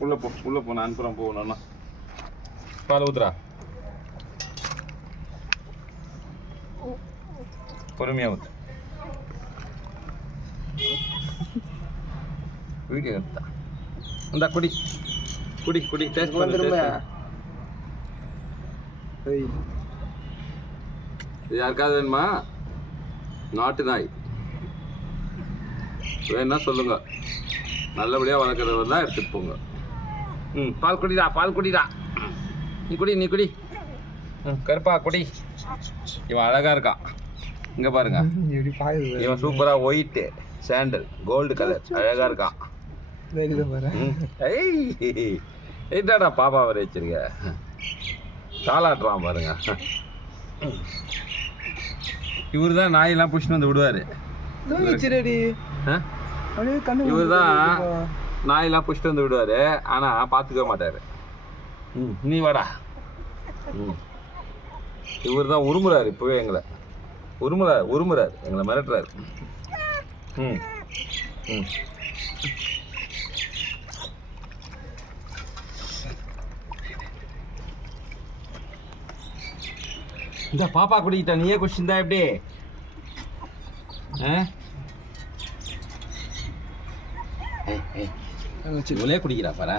உள்ள போ நான் அனுப்புறேன் போகணும்னா பால் ஊத்துறா பொறுமையா ஊத்து வீடியோ எடுத்தா இந்த குடி குடி குடி டேஸ்ட் பண்ணு இது யாருக்காவது வேணுமா நாட்டு நாய் வேணா சொல்லுங்க நல்லபடியாக வளர்க்குறவர் தான் எடுத்துகிட்டு போங்க ம் பால் குடிடா நீ குடி கருப்பா குடி இவன் அழகா இருக்கான் இங்கே பாருங்க இவன் சூப்பராக ஒயிட்டு சாண்டல் கோல்டு கலர் அழகா இருக்கான் என்னடா பாப்பா வர வச்சிருக்க தாளாட்டுறான் பாருங்க இவரு தான் நாயெல்லாம் பிடிச்சிட்டு வந்து விடுவாரு இவர் தான் நாயெல்லாம் பிடிச்சிட்டு வந்து விடுவாரு ஆனா பார்த்துக்க மாட்டாரு நீ வாடா இவர் தான் உருமுறாரு இப்பவே எங்களை உருமுறாரு எங்களை மிரட்டுறாரு இந்த பாப்பா குடிக்கிட்டா நீயே குடிச்சிருந்தா எப்படி இவளே குடிக்கிறா பாரு